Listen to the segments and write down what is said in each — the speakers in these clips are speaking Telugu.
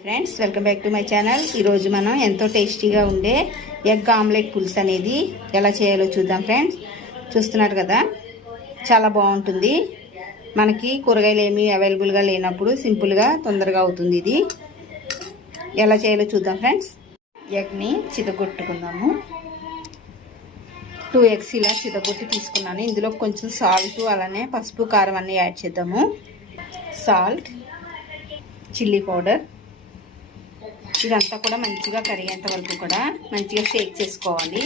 Friends welcome back to my channel. ఈరోజు మనం ఎంతో టేస్టీగా ఉండే ఎగ్ ఆమ్లెట్ పులుసు అనేది ఎలా చేయాలో చూద్దాం ఫ్రెండ్స్. చూస్తున్నారు కదా, చాలా బాగుంటుంది. మనకి కూరగాయలు ఏమీ అవైలబుల్గా లేనప్పుడు సింపుల్గా తొందరగా అవుతుంది. ఇది ఎలా చేయాలో చూద్దాం ఫ్రెండ్స్. ఎగ్ని చితగొట్టుకుందాము. 2 ఎగ్స్ ఇలా చితగొట్టి తీసుకున్నాను. ఇందులో కొంచెం సాల్ట్, అలానే పసుపు, కారం అన్నీ యాడ్ చేద్దాము. సాల్ట్, చిల్లీ పౌడర్, ఇదంతా కూడా మంచిగా కరిగేంత వరకు కూడా మంచిగా షేక్ చేసుకోవాలి.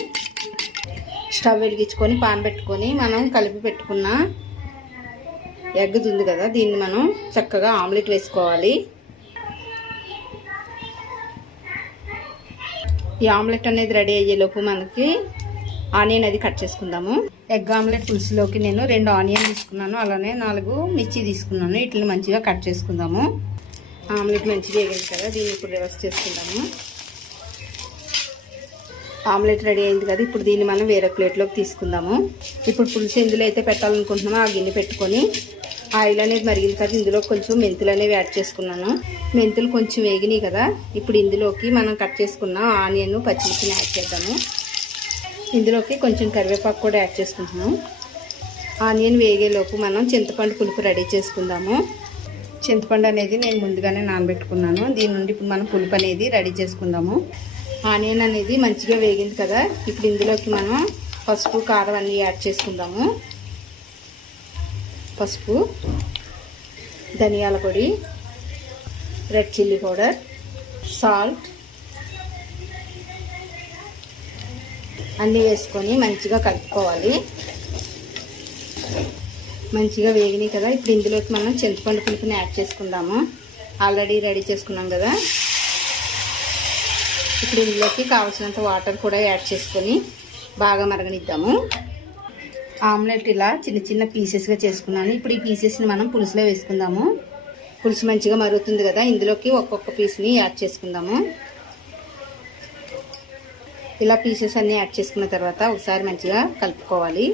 స్టవ్ వెలిగించుకొని పాన్ పెట్టుకొని మనం కలిపి పెట్టుకున్న ఎగ్ ఉంది కదా, దీన్ని మనం చక్కగా ఆమ్లెట్ వేసుకోవాలి. ఈ ఆమ్లెట్ అనేది రెడీ అయ్యేలోపు మనకి ఆనియన్ అది కట్ చేసుకుందాము. ఎగ్ ఆమ్లెట్ పులుసులోకి నేను 2 ఆనియన్ తీసుకున్నాను, అలానే 4 మిర్చి తీసుకున్నాను. వీటిని మంచిగా కట్ చేసుకుందాము. ఆమ్లెట్ మంచిగా వేగింది కదా, దీన్ని ఇప్పుడు రివర్స్ చేసుకుందాము. ఆమ్లెట్ రెడీ అయింది కదా, ఇప్పుడు దీన్ని మనం వేరే ప్లేట్లోకి తీసుకుందాము. ఇప్పుడు పులుసు ఎందులో అయితే పెట్టాలనుకుంటున్నామో ఆ గిన్నె పెట్టుకొని ఆయిల్ అనేది మరిగింది కదా, ఇందులో కొంచెం మెంతులు అనేవి యాడ్ చేసుకున్నాను. మెంతులు కొంచెం వేగినాయి కదా, ఇప్పుడు ఇందులోకి మనం కట్ చేసుకున్న ఆనియన్, పచ్చిమిర్చిని యాడ్ చేద్దాము. ఇందులోకి కొంచెం కరివేపాకు కూడా యాడ్ చేసుకుంటున్నాము. ఆనియన్ వేగేలోపు మనం చింతపండు పులుపు రెడీ చేసుకుందాము. చింతపండు అనేది నేను ముందుగానే నానబెట్టుకున్నాను. దీని నుండి ఇప్పుడు మనం పులుపు అనేది రెడీ చేసుకుందాము. ఆనియన్ అనేది మంచిగా వేగింది కదా, ఇప్పుడు ఇందులోకి మనం పసుపు, కారం అన్నీ యాడ్ చేసుకుందాము. పసుపు, ధనియాల పొడి, రెడ్ చిల్లీ పౌడర్, సాల్ట్ అన్నీ వేసుకొని మంచిగా కలుపుకోవాలి. మంచిగా వేగినాయి కదా, ఇప్పుడు ఇందులోకి మనం చింతపండు పులుపుని యాడ్ చేసుకుందాము. ఆల్రెడీ రెడీ చేసుకున్నాం కదా, ఇప్పుడు ఇందులోకి కావాల్సినంత వాటర్ కూడా యాడ్ చేసుకొని బాగా మరగనిద్దాము. ఆమ్లెట్ ఇలా చిన్న చిన్న పీసెస్గా చేసుకున్నాను. ఇప్పుడు ఈ పీసెస్ని మనం పులుసులో వేసుకుందాము. పులుసు మంచిగా మరుగుతుంది కదా, ఇందులోకి ఒక్కొక్క పీస్ని యాడ్ చేసుకుందాము. ఇలా పీసెస్ అన్నీ యాడ్ చేసుకున్న తర్వాత ఒకసారి మంచిగా కలుపుకోవాలి.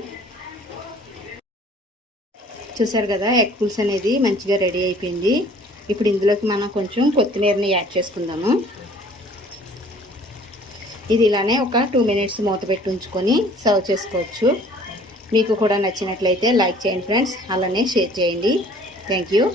చూసారు కదా, ఎగ్ పులుసు అనేది మంచిగా రెడీ అయిపోయింది. ఇప్పుడు ఇందులోకి మనం కొంచెం కొత్తిమీరని యాడ్ చేసుకుందాము. ఇది ఇలానే ఒక 2 మినిట్స్ మూత పెట్టి ఉంచుకొని సర్వ్ చేసుకోవచ్చు. మీకు కూడా నచ్చినట్లయితే లైక్ చేయండి ఫ్రెండ్స్, అలానే షేర్ చేయండి. Thank you.